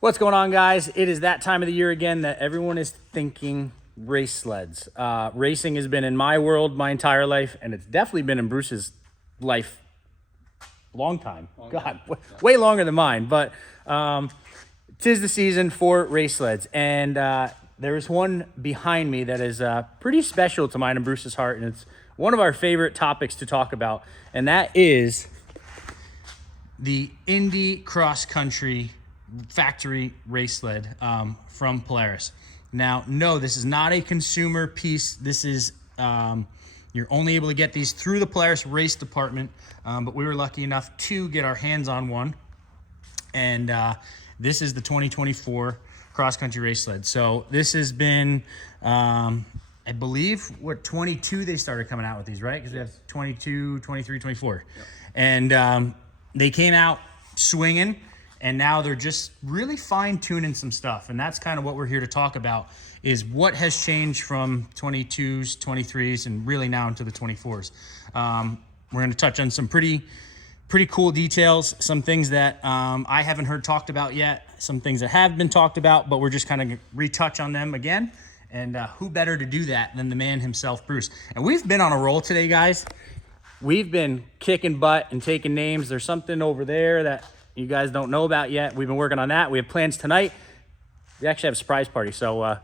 What's going on, guys? It is that time of the year again that everyone is thinking race sleds. Racing has been in my world my entire life, and it's definitely been in Bruce's life long time. Way longer than mine. But 'tis the season for race sleds, and there is one behind me that is pretty special to mine and Bruce's heart, and it's one of our favorite topics to talk about, and that is the Indy cross country factory race sled from Polaris. Now, no, this is not a consumer piece. This is you're only able to get these through the Polaris race department, but we were lucky enough to get our hands on one, and this is the 2024 cross country race sled. So this has been I believe 22 they started coming out with these, right? Because we have 22, 23, 24. Yep. And they came out swinging, and now they're just really fine-tuning some stuff. And that's kind of what we're here to talk about, is what has changed from 22s, 23s, and really now into the 24s. We're going to touch on some pretty cool details, some things that I haven't heard talked about yet, some things that have been talked about, but we're just kind of retouch on them again. And who better to do that than the man himself, Bruce. And we've been on a roll today, guys. We've been kicking butt and taking names. There's something over there that you guys don't know about yet. We've been working on that. We have plans tonight. We actually have a surprise party. So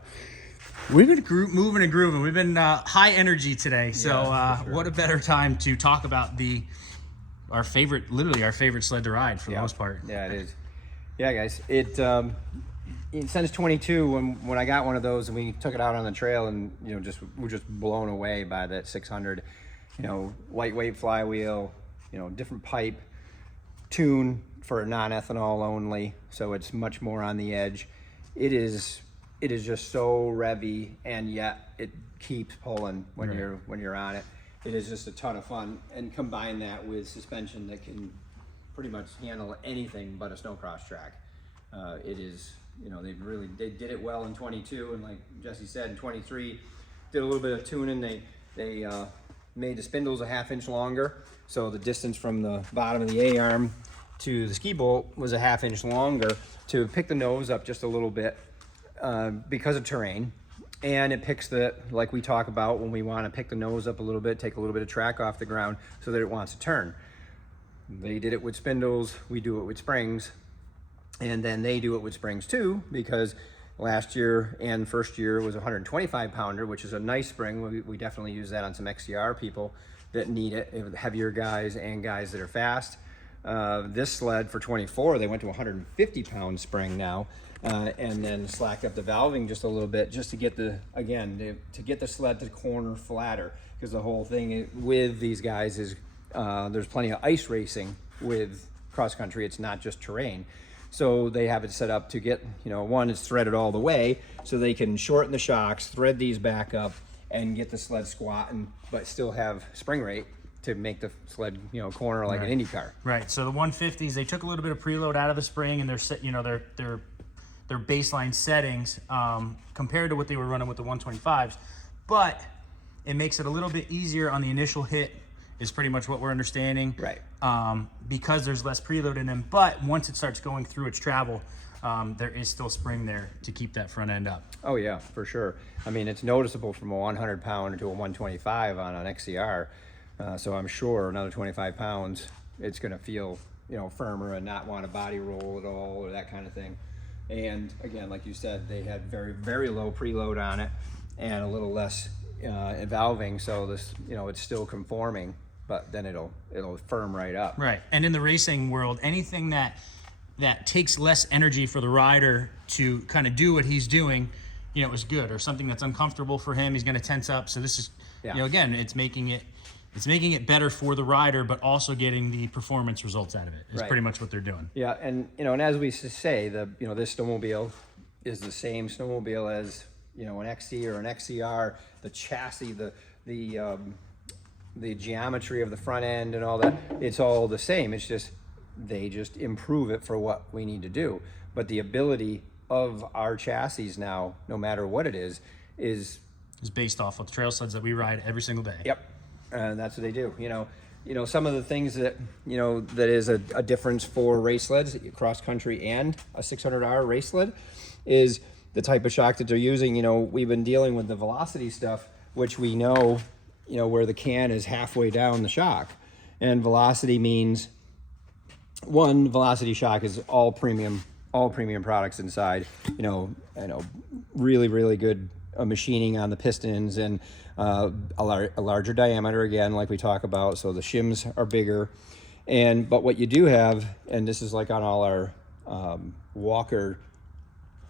we've been moving and grooving. We've been high energy today. So sure. What a better time to talk about our favorite sled to ride for the most part. Yeah, it is. Yeah, guys. Since 22, when I got one of those and we took it out on the trail, and we're just blown away by that 600. Lightweight flywheel, different pipe, tune for non-ethanol only, so it's much more on the edge. It is just so revvy, and yet it keeps pulling when you're on it. It is just a ton of fun, and combine that with suspension that can pretty much handle anything but a snowcross track. It is, they did it well in 22, and like Jesse said, in 23, did a little bit of tuning. They made the spindles a ½ inch longer, so the distance from the bottom of the A-arm to the ski bolt was a ½ inch longer to pick the nose up just a little bit because of terrain. And it picks like we talk about when we want to pick the nose up a little bit, take a little bit of track off the ground so that it wants to turn. They did it with spindles, we do it with springs, and then they do it with springs too, because last year and first year was a 125 pounder, which is a nice spring. We definitely use that on some XCR people that need it, heavier guys and guys that are fast. This sled for 24, they went to 150 pound spring now, and then slacked up the valving just a little bit just to get to get the sled to corner flatter, because the whole thing with these guys is there's plenty of ice racing with cross country. It's not just terrain. So they have it set up to get, one is threaded all the way, so they can shorten the shocks, thread these back up, and get the sled squatting, but still have spring rate to make the sled, corner like an Indy car. Right. So the 150s, they took a little bit of preload out of the spring, and their baseline settings compared to what they were running with the 125s, but it makes it a little bit easier on the initial hit, is pretty much what we're understanding. Right. Because there's less preload in them, but once it starts going through its travel, there is still spring there to keep that front end up. Oh yeah, for sure. I mean, it's noticeable from a 100 pounder to a 125 on an XCR. So I'm sure another 25 pounds, it's gonna feel, firmer and not want to body roll at all or that kind of thing. And again, like you said, they had very, very low preload on it and a little less valving. So this, it's still conforming, but then it'll firm right up. Right. And in the racing world, anything that takes less energy for the rider to kind of do what he's doing, is good, or something that's uncomfortable for him, he's going to tense up. So this is, again, it's making it better for the rider, but also getting the performance results out of it is pretty much what they're doing. Yeah. And, and as we say, this snowmobile is the same snowmobile as, an XC or an XCR, the chassis, the geometry of the front end and all that, it's all the same. It's just, they just improve it for what we need to do. But the ability of our chassis now, no matter what it is based off of the trail sleds that we ride every single day. Yep. And that's what they do. Some of the things that, that is a difference for race sleds, cross country and a 600R race sled, is the type of shock that they're using. We've been dealing with the velocity stuff, which we know, where the can is halfway down the shock. And velocity means, one, velocity shock is all premium products inside, really, really good machining on the pistons, and a larger diameter, again, like we talk about, so the shims are bigger. But what you do have, and this is like on all our Walker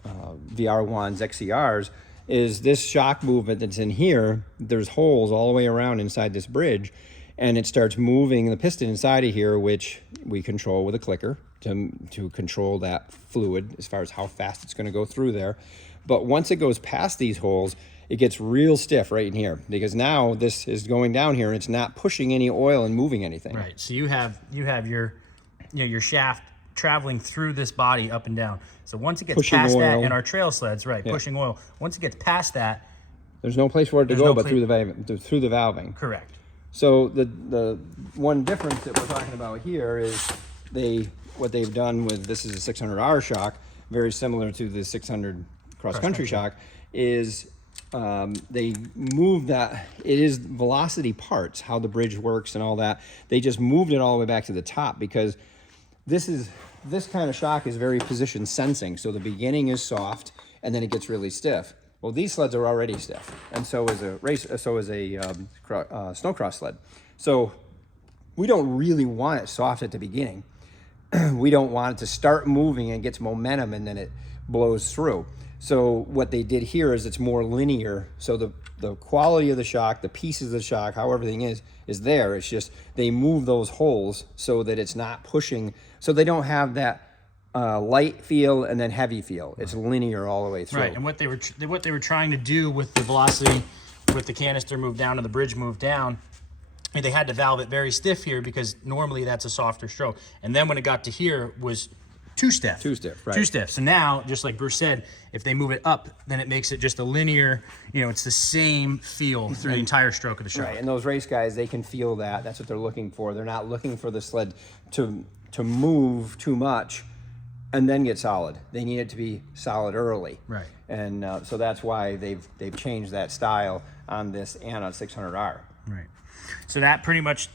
VR1s, XCRs, is this shock movement that's in here. There's holes all the way around inside this bridge, and it starts moving the piston inside of here, which we control with a clicker to control that fluid as far as how fast it's going to go through there. But once it goes past these holes, it gets real stiff right in here, because now this is going down here and it's not pushing any oil and moving anything. Right. So you have your your shaft traveling through this body up and down. So once it gets Pushing past that oil. in our trail sleds, right, pushing oil. Once it gets past that, There's no place for it to There's go no but pla- through the valving. correct. So the one difference that we're talking about here is what they've done with, this is a 600R shock, very similar to the 600 cross-country shock, is they move that, it is velocity parts, how the bridge works and all that. They just moved it all the way back to the top, because this kind of shock is very position sensing. So the beginning is soft and then it gets really stiff. Well, these sleds are already stiff, and so is a snowcross sled. So we don't really want it soft at the beginning. We don't want it to start moving and gets momentum and then it blows through. So what they did here is it's more linear. So the quality of the shock, the pieces of the shock, how everything is there. It's just they move those holes so that it's not pushing. So they don't have that light feel and then heavy feel. It's linear all the way through. Right. And what they were trying to do with the velocity, with the canister moved down and the bridge moved down, and they had to valve it very stiff here, because normally that's a softer stroke. And then when it got to here was too stiff. Right. Too stiff. So now, just like Bruce said, if they move it up, then it makes it just a linear, it's the same feel through the entire stroke of the shock. Right. And those race guys, they can feel that. That's what they're looking for. They're not looking for the sled to move too much and then get solid. They need it to be solid early. Right. And so that's why they've changed that style on this and on 600R. Right. So that pretty much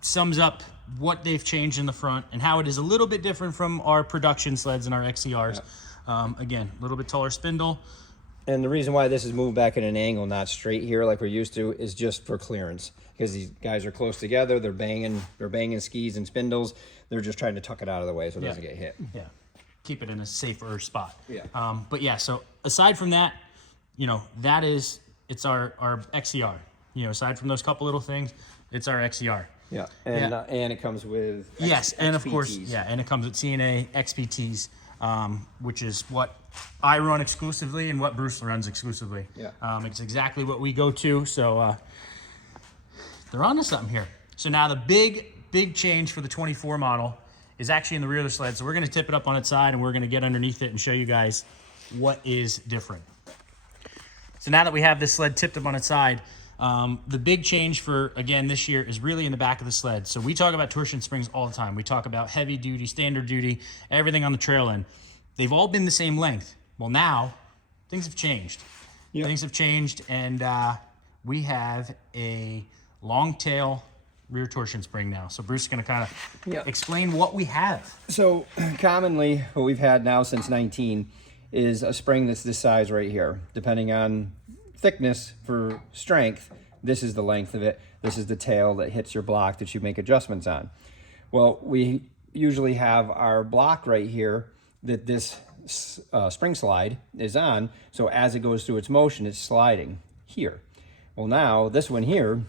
sums up what they've changed in the front and how it is a little bit different from our production sleds and our XCRs. Yeah. Again, a little bit taller spindle. And the reason why this is moved back at an angle, not straight here like we're used to, is just for clearance. Because these guys are close together, they're banging skis and spindles. They're just trying to tuck it out of the way so it doesn't get hit. Yeah. Keep it in a safer spot. Yeah. But yeah, so aside from that, it's our XCR. Aside from those couple little things, it's our XCR. Yeah. And it comes with and of course, and it comes with CNA XPTs, which is what I run exclusively and what Bruce runs exclusively. Yeah. It's exactly what we go to. So they're onto something here. So now the big change for the 24 model is actually in the rear of the sled. So we're going to tip it up on its side and we're going to get underneath it and show you guys what is different. So now that we have this sled tipped up on its side, the big change for, again, this year is really in the back of the sled. So we talk about torsion springs all the time. We talk about heavy duty, standard duty, everything on the trail end. They've all been the same length. Well, now things have changed. Yep. Things have changed, and we have a long tail rear torsion spring now. So Bruce is going to kind of explain what we have. So commonly what we've had now since 19 is a spring that's this size right here. Depending on thickness for strength, this is the length of it. This is the tail that hits your block that you make adjustments on. Well, we usually have our block right here that this spring slide is on. So as it goes through its motion, it's sliding here. Well, now this one here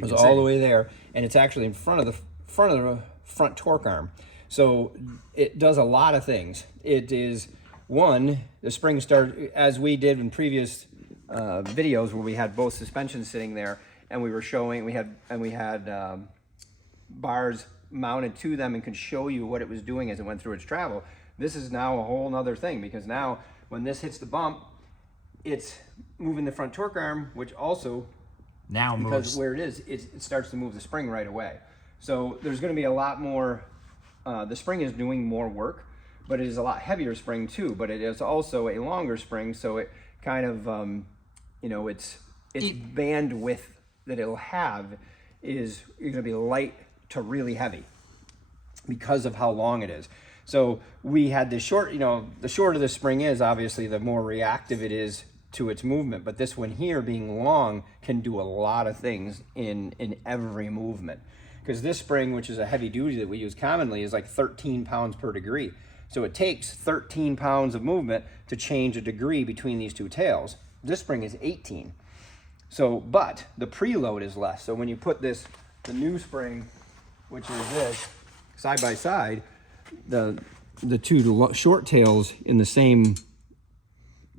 goes all the way there, and it's actually in front of the front torque arm. So it does a lot of things. It is, one, the spring start, as we did in previous videos where we had both suspensions sitting there, and we were showing, we had bars mounted to them and could show you what it was doing as it went through its travel. This is now a whole nother thing, because now when this hits the bump, it's moving the front torque arm, which also Now because moves. where it is, it starts to move the spring right away. So there's going to be a lot more. The spring is doing more work, but it is a lot heavier spring too. But it is also a longer spring, so it kind of its bandwidth that it'll have is going to be light to really heavy because of how long it is. So we had this short, the shorter the spring is, obviously, the more reactive it is to its movement. But this one here, being long, can do a lot of things in every movement. Because this spring, which is a heavy duty that we use commonly, is like 13 pounds per degree. So it takes 13 pounds of movement to change a degree between these two tails. This spring is 18. So, but the preload is less. So when you put the new spring, which is this, side by side, the two short tails in the same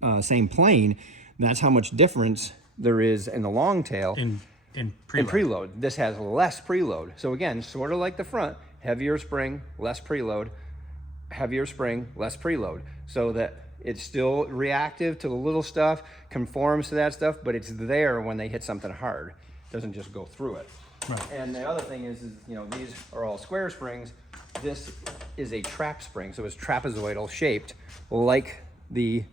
plane, that's how much difference there is in the long tail In preload. in preload. This has less preload. So again, sort of like the front, heavier spring, less preload, heavier spring, less preload. So that it's still reactive to the little stuff, conforms to that stuff, but it's there when they hit something hard. It doesn't just go through it. Right. And the other thing is these are all square springs. This is a trap spring, so it's trapezoidal shaped, like the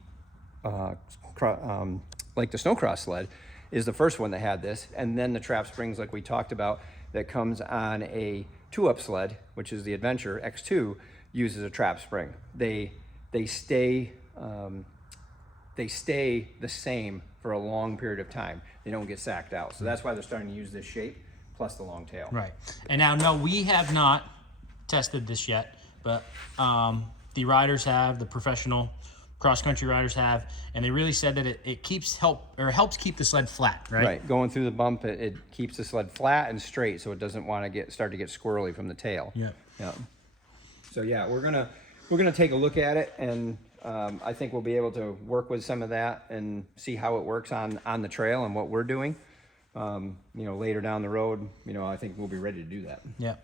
snowcross sled is the first one that had this, and then the trap springs, like we talked about, that comes on a 2-up sled, which is the Adventure X2, uses a trap spring. They stay the same for a long period of time. They don't get sacked out, so that's why they're starting to use this shape plus the long tail. Right. And now, no, we have not tested this yet, but the riders have, the professional cross-country riders have, and they really said that it helps keep the sled flat, right? Right. Going through the bump, it keeps the sled flat and straight, so it doesn't want to start to get squirrely from the tail. Yeah. Yeah. So yeah, we're gonna take a look at it, and I think we'll be able to work with some of that and see how it works on the trail and what we're doing. Later down the road, I think we'll be ready to do that. Yeah.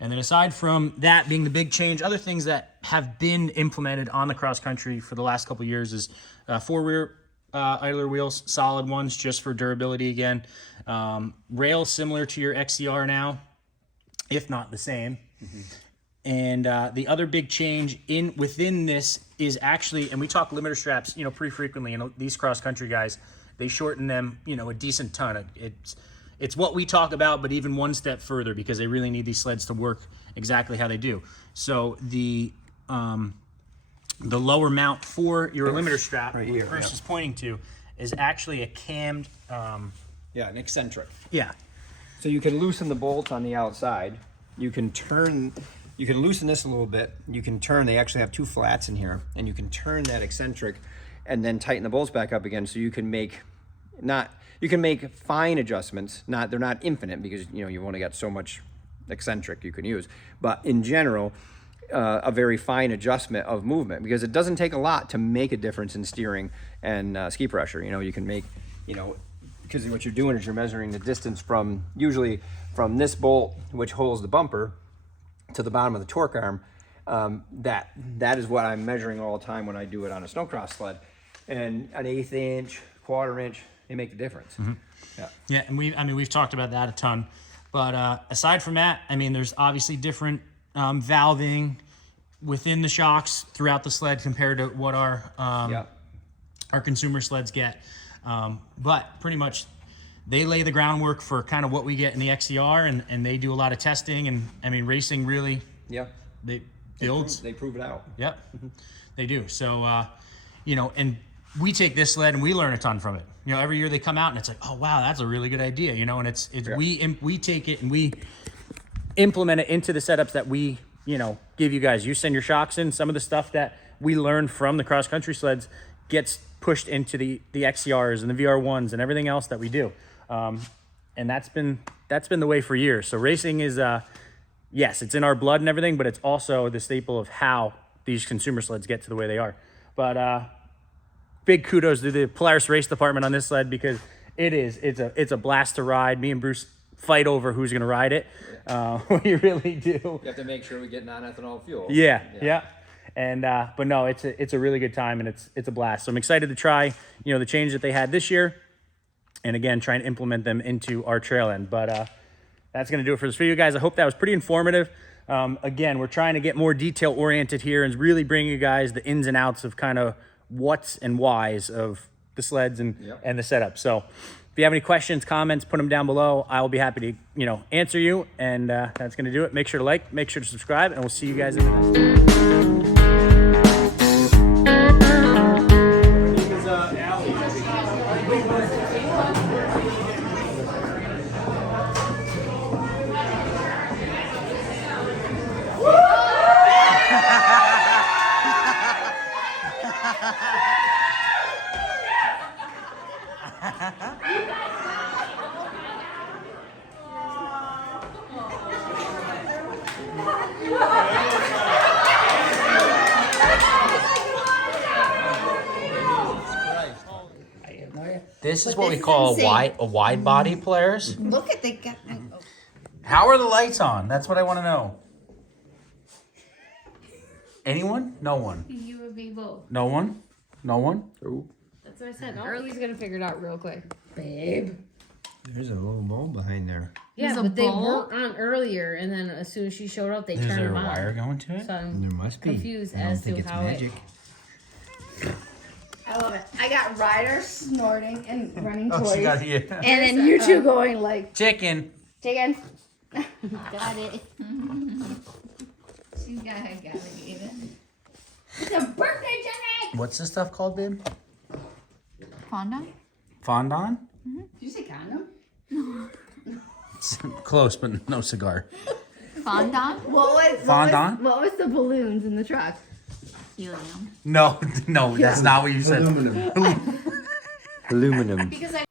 And then aside from that being the big change, other things that have been implemented on the cross country for the last couple of years is 4-rear idler wheels, solid ones just for durability again. Rails similar to your XCR now, if not the same. Mm-hmm. And the other big change within this is actually, and we talk limiter straps, pretty frequently, and these cross country guys, they shorten them, a decent ton. It's what we talk about, but even one step further, because they really need these sleds to work exactly how they do. So the lower mount for your limiter strap, right here, Chris is pointing to, is actually a cammed. An eccentric. Yeah. So you can loosen the bolts on the outside. You can loosen this a little bit. You can turn. They actually have 2 flats in here, and you can turn that eccentric and then tighten the bolts back up again, so you can make fine adjustments. They're not infinite, because you've only got so much eccentric you can use, but in general, a very fine adjustment of movement, because it doesn't take a lot to make a difference in steering and ski pressure. You can make, because what you're doing is you're measuring the distance usually from this bolt, which holds the bumper, to the bottom of the torque arm. That is what I'm measuring all the time when I do it on a snowcross sled. And an 1/8 inch, 1/4 inch, they make the difference. Mm-hmm. Yeah, and we've talked about that a ton. But aside from that, there's obviously different valving within the shocks throughout the sled compared to what our consumer sleds get. But pretty much they lay the groundwork for kind of what we get in the XCR, and they do a lot of testing. And racing really, they builds. They prove it out. Yep, they do. So, and we take this sled and we learn a ton from it. Every year they come out and it's like, oh wow, that's a really good idea. And it's we take it and we implement it into the setups that we give you guys. You send your shocks in. Some of the stuff that we learned from the cross country sleds gets pushed into the XCRs and the VR1s and everything else that we do. And that's been the way for years. So racing is yes, it's in our blood and everything, but it's also the staple of how these consumer sleds get to the way they are. But big kudos to the Polaris race department on this sled, because it's a blast to ride. Me and Bruce fight over who's going to ride it. We really do. You have to make sure we get non-ethanol fuel. Yeah. And but no, it's a really good time, and it's a blast. So I'm excited to try the change that they had this year. and again, try and implement them into our trail end. But that's going to do it for this video, guys. I hope that was pretty informative. Again, we're trying to get more detail oriented here and really bring you guys the ins and outs of kind of what's and whys of the sleds and the setup. So if you have any questions, comments, put them down below. I will be happy to, you know, answer you. And that's going to do it. Make sure to like, make sure to subscribe, and we'll see you guys in the next one. This is what we call a wide body Polaris. Look at the guy. Oh. How are the lights on? That's what I want to know. Anyone? No one. You would be both. No one? No one? Ooh. That's what I said. Early's gonna figure it out real quick. Babe. There's a little ball behind there. Yeah, There's a but they ball? weren't on earlier, and then as soon as she showed up, they Is turned there a them on. wire going to it? So I'm There must be. confused I don't as think to it's how magic. I love it. I got Ryder snorting and running Oh, toys. she got here. And then you two going like, Chicken. chicken. got it. She's got her alligator. It's a birthday, Jenny! What's this stuff called, babe? Fondant? Fondant? Did you say condom? It's close, but no cigar. Fondant? Fondant? What was the balloons in the truck? Helium. No, no, that's not what you said. Aluminum. Aluminum. Because I